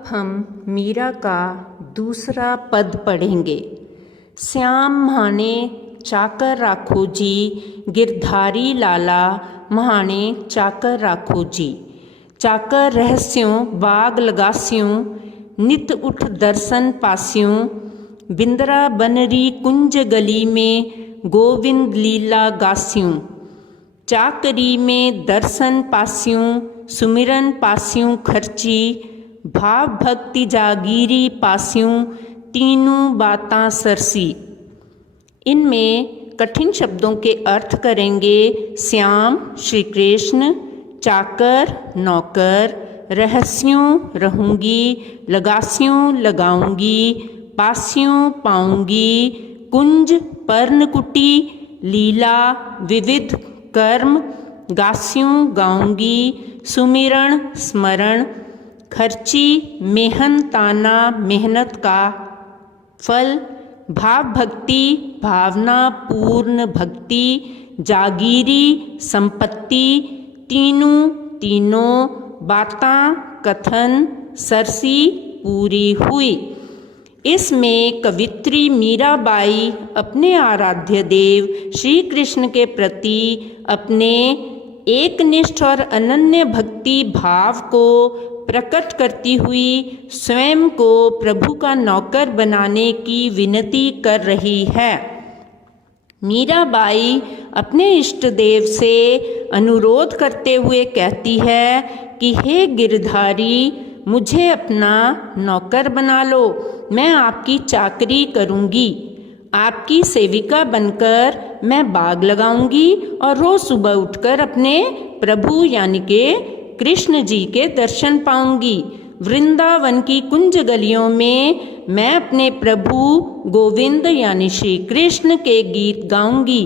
अब हम मीरा का दूसरा पद पढ़ेंगे। श्याम म्हाने चाकर राखो जी, गिरधारी लाला म्हाने चाकर राखो जी। चाकर रहस्यों बाग लगास्यों, नित उठ दर्शन पास्यों। बिंदरा बनरी कुंज गली में, गोविंद लीला गास्यों। चाकरी में दर्शन पास्यों, सुमिरन पास्यों खर्ची। भाव भक्ति जागीरी पास्यों, तीनों बातां सरसी। इनमें कठिन शब्दों के अर्थ करेंगे। श्याम श्री कृष्ण, चाकर नौकर, रहस्यों रहूंगी, लगास्यों लगाऊंगी, पास्यों पाऊंगी, कुंज पर्णकुटी, लीला विविध कर्म, गास्यों गाऊंगी, सुमिरण स्मरण, खर्ची मेहनताना मेहनत का फल, भाव भक्ति भावना पूर्ण भक्ति, जागीरी संपत्ति, तीनों बातां कथन, सरसी पूरी हुई। इसमें कवित्री मीराबाई अपने आराध्य देव श्री कृष्ण के प्रति अपने एकनिष्ठ और अनन्य भक्ति भाव को प्रकट करती हुई स्वयं को प्रभु का नौकर बनाने की विनती कर रही है। मीराबाई अपने इष्ट देव से अनुरोध करते हुए कहती है कि हे गिरधारी, मुझे अपना नौकर बना लो, मैं आपकी चाकरी करूंगी। आपकी सेविका बनकर मैं बाग लगाऊंगी और रोज सुबह उठकर अपने प्रभु यानी के कृष्ण जी के दर्शन पाऊंगी। वृंदावन की कुंज गलियों में मैं अपने प्रभु गोविंद यानी श्री कृष्ण के गीत गाऊंगी।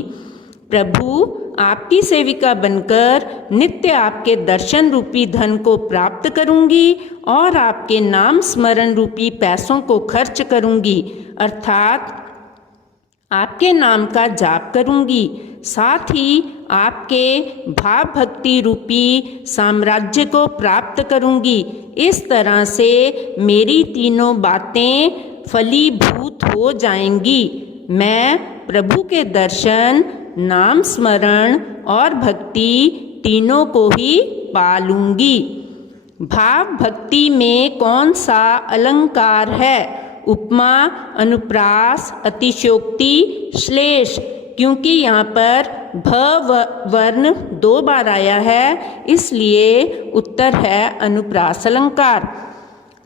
प्रभु, आपकी सेविका बनकर नित्य आपके दर्शन रूपी धन को प्राप्त करूंगी और आपके नाम स्मरण रूपी पैसों को खर्च करूंगी, अर्थात आपके नाम का जाप करूंगी। साथ ही आपके भाव भक्ति रूपी साम्राज्य को प्राप्त करूंगी। इस तरह से मेरी तीनों बातें फलीभूत हो जाएंगी। मैं प्रभु के दर्शन, नाम स्मरण और भक्ति तीनों को ही पालूंगी। भाव भक्ति में कौन सा अलंकार है? उपमा, अनुप्रास, अतिशयोक्ति, श्लेष। क्योंकि यहाँ पर भ वर्ण 2 बार आया है, इसलिए उत्तर है अनुप्रास अलंकार।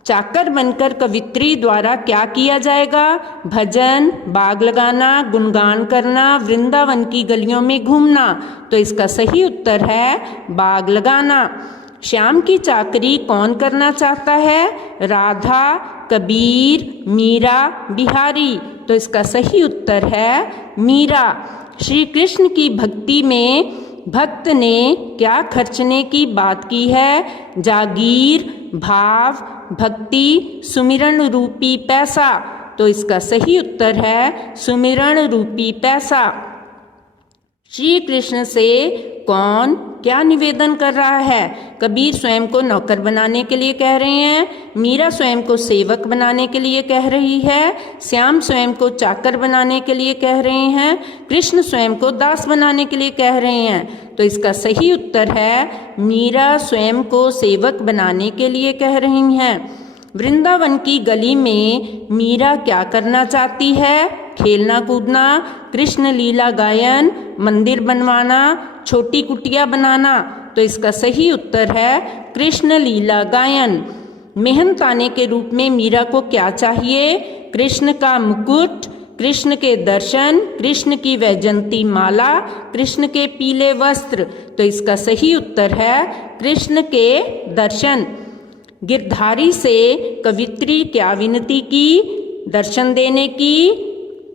चाकर बनकर कवित्री द्वारा क्या किया जाएगा? भजन, बाग लगाना, गुणगान करना, वृंदावन की गलियों में घूमना। तो इसका सही उत्तर है बाग लगाना। श्याम की चाकरी कौन करना चाहता है? राधा, कबीर, मीरा, बिहारी। तो इसका सही उत्तर है मीरा। श्री कृष्ण की भक्ति में भक्त ने क्या खर्चने की बात की है? जागीर, भाव, भक्ति, सुमिरन रूपी पैसा। तो इसका सही उत्तर है सुमिरन रूपी पैसा। श्री कृष्ण से कौन क्या निवेदन कर रहा है? कबीर स्वयं को नौकर बनाने के लिए कह रहे हैं, मीरा स्वयं को सेवक बनाने के लिए कह रही है, श्याम स्वयं को चाकर बनाने के लिए कह रहे हैं, कृष्ण स्वयं को दास बनाने के लिए कह रहे हैं। तो इसका सही उत्तर है मीरा स्वयं को सेवक बनाने के लिए कह रही हैं। वृंदावन की गली में मीरा क्या करना चाहती है? खेलना कूदना, कृष्ण लीला गायन, मंदिर बनवाना, छोटी कुटिया बनाना। तो इसका सही उत्तर है कृष्ण लीला गायन। मेहनताने के रूप में मीरा को क्या चाहिए? कृष्ण का मुकुट, कृष्ण के दर्शन, कृष्ण की वैजंती माला, कृष्ण के पीले वस्त्र। तो इसका सही उत्तर है कृष्ण के दर्शन। गिरधारी से कवित्री क्या विनती की? दर्शन देने की,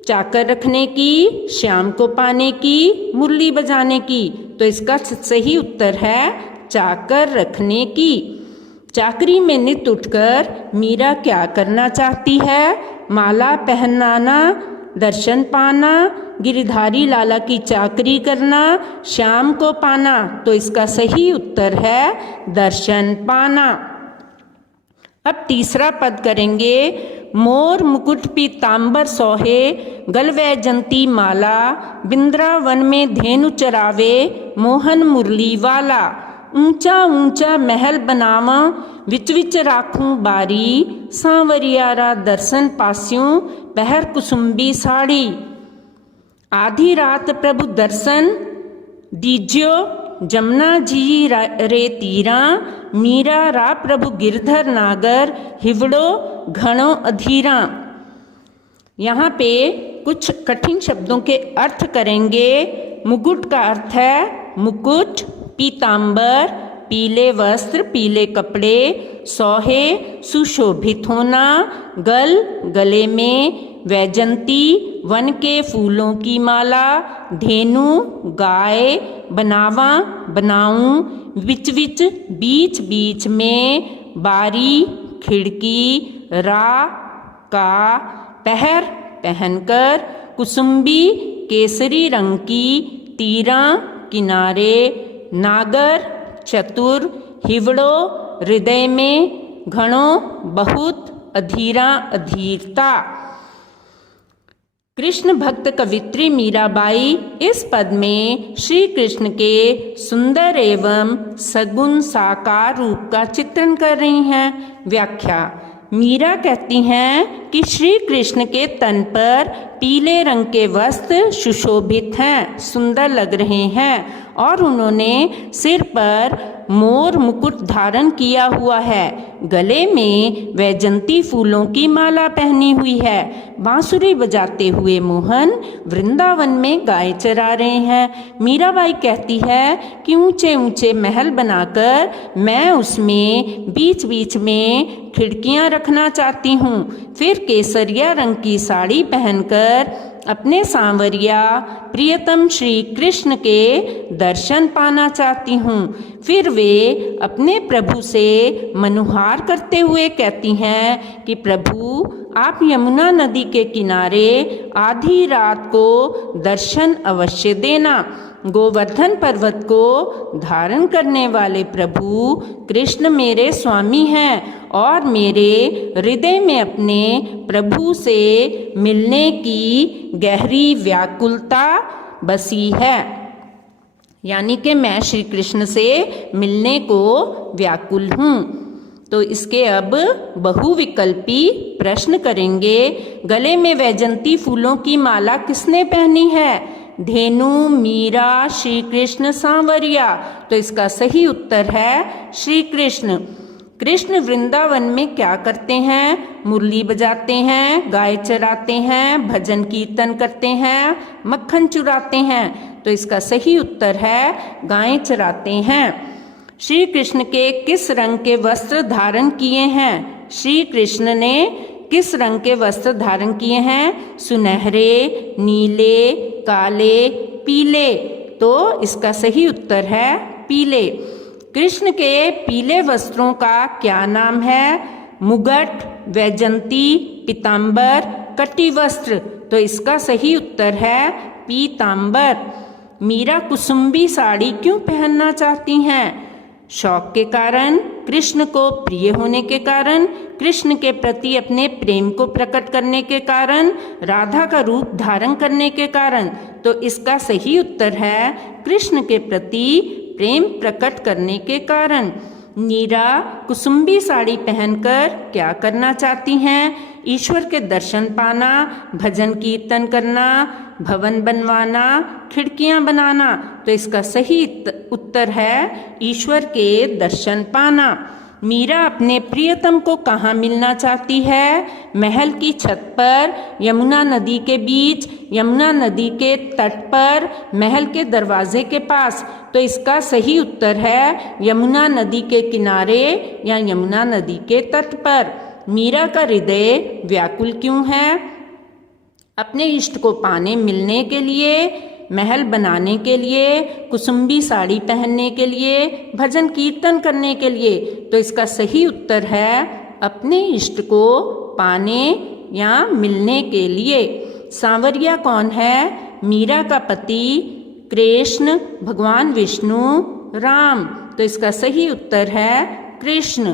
चाकर रखने की, श्याम को पाने की, मुरली बजाने की। तो इसका सही उत्तर है चाकर रखने की। चाकरी में नित उठकर मीरा क्या करना चाहती है? माला पहनाना, दर्शन पाना, गिरधारी लाला की चाकरी करना, श्याम को पाना। तो इसका सही उत्तर है दर्शन पाना। अब तीसरा पद करेंगे। मोर मुकुट पीतांबर सोहे, गल वैजंती माला, बिंद्रावन में धेनु चरावे, मोहन मुरली वाला। ऊंचा ऊंचा महल बनावा, विच विच राखूं बारी, सांवरियारा दर्शन पास्यों, पहर कुसुम्बी साड़ी। आधी रात प्रभु दर्शन दीजियो, जमुना जी रे तीरा, मीरा रा प्रभु गिरधर नागर, हिवड़ो घणो अधीरा। यहाँ पे कुछ कठिन शब्दों के अर्थ करेंगे। मुकुट का अर्थ है मुकुट, पीतांबर पीले वस्त्र, पीले कपड़े, सोहे सुशोभित होना, गल गले में, वैजंती वन के फूलों की माला, धेनु गाय, बनावा बनाऊं, विच विच बीच बीच में, बारी खिड़की, रा का पहर पहनकर, कुसुम्बी केसरी रंग की, तीरा किनारे, नागर चतुर, हिवड़ो हृदय में, घणो बहुत, अधीरा अधीरता। कृष्ण भक्त कवित्री मीराबाई इस पद में श्री कृष्ण के सुंदर एवं सगुण साकार रूप का चित्रण कर रही हैं। व्याख्या। मीरा कहती हैं कि श्री कृष्ण के तन पर पीले रंग के वस्त्र सुशोभित हैं, सुंदर लग रहे हैं, और उन्होंने सिर पर मोर मुकुट धारण किया हुआ है, गले में वैजंती फूलों की माला पहनी हुई है, बांसुरी बजाते हुए मोहन वृंदावन में गाय चरा रहे हैं। मीराबाई कहती है कि ऊंचे ऊंचे महल बनाकर मैं उसमें बीच बीच में खिड़कियां रखना चाहती हूँ, फिर केसरिया रंग की साड़ी पहनकर अपने सांवरिया प्रियतम श्री कृष्ण के दर्शन पाना चाहती हूँ। फिर वे अपने प्रभु से मनुहार करते हुए कहती हैं कि प्रभु आप यमुना नदी के किनारे आधी रात को दर्शन अवश्य देना। गोवर्धन पर्वत को धारण करने वाले प्रभु कृष्ण मेरे स्वामी हैं और मेरे हृदय में अपने प्रभु से मिलने की गहरी व्याकुलता बसी है, यानी कि मैं श्री कृष्ण से मिलने को व्याकुल हूँ। तो इसके अब बहुविकल्पी प्रश्न करेंगे। गले में वैजंती फूलों की माला किसने पहनी है? धेनु, मीरा, श्री कृष्ण, सांवरिया। तो इसका सही उत्तर है श्री कृष्ण। कृष्ण वृंदावन में क्या करते हैं? मुरली बजाते हैं, गाय चराते हैं, भजन कीर्तन करते हैं, मक्खन चुराते हैं। तो इसका सही उत्तर है गाय चराते हैं। श्री कृष्ण के किस रंग के वस्त्र धारण किए हैं? श्री कृष्ण ने किस रंग के वस्त्र धारण किए हैं? सुनहरे, नीले, काले, पीले। तो इसका सही उत्तर है पीले। कृष्ण के पीले वस्त्रों का क्या नाम है? मुगट, वैजंती, पीतांबर, कटी वस्त्र। तो इसका सही उत्तर है पीतांबर। मीरा कुसुम्बी साड़ी क्यों पहनना चाहती हैं? शौक के कारण, कृष्ण को प्रिय होने के कारण, कृष्ण के प्रति अपने प्रेम को प्रकट करने के कारण, राधा का रूप धारण करने के कारण। तो इसका सही उत्तर है कृष्ण के प्रति प्रेम प्रकट करने के कारण। मीरा कुसुम्बी साड़ी पहनकर क्या करना चाहती हैं? ईश्वर के दर्शन पाना, भजन कीर्तन करना, भवन बनवाना, खिड़कियां बनाना। तो इसका सही उत्तर है ईश्वर के दर्शन पाना। मीरा अपने प्रियतम को कहाँ मिलना चाहती है? महल की छत पर, यमुना नदी के बीच, यमुना नदी के तट पर, महल के दरवाजे के पास। तो इसका सही उत्तर है यमुना नदी के किनारे या यमुना नदी के तट पर। मीरा का हृदय व्याकुल क्यों है? अपने इष्ट को पाने मिलने के लिए, महल बनाने के लिए, कुसुम्बी साड़ी पहनने के लिए, भजन कीर्तन करने के लिए। तो इसका सही उत्तर है अपने इष्ट को पाने या मिलने के लिए। सांवरिया कौन है? मीरा का पति कृष्ण, भगवान विष्णु, राम। तो इसका सही उत्तर है कृष्ण।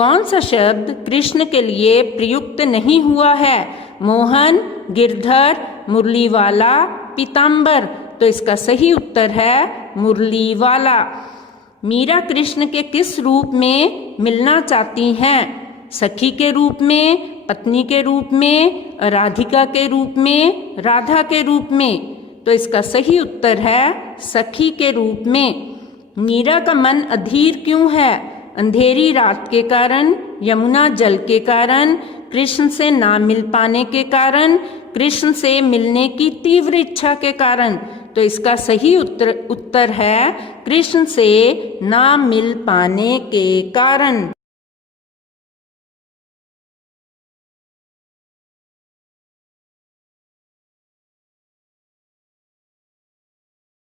कौन सा शब्द कृष्ण के लिए प्रयुक्त नहीं हुआ है? मोहन, गिरधर, मुरली वाला, पीताम्बर। तो इसका सही उत्तर है मुरली वाला। मीरा कृष्ण के किस रूप में मिलना चाहती हैं? सखी के रूप में, पत्नी के रूप में, राधिका के रूप में, राधा के रूप में। तो इसका सही उत्तर है सखी के रूप में। मीरा का मन अधीर क्यों है? अंधेरी रात के कारण, यमुना जल के कारण, कृष्ण से ना मिल पाने के कारण, कृष्ण से मिलने की तीव्र इच्छा के कारण। तो इसका सही उत्तर है कृष्ण से ना मिल पाने के कारण।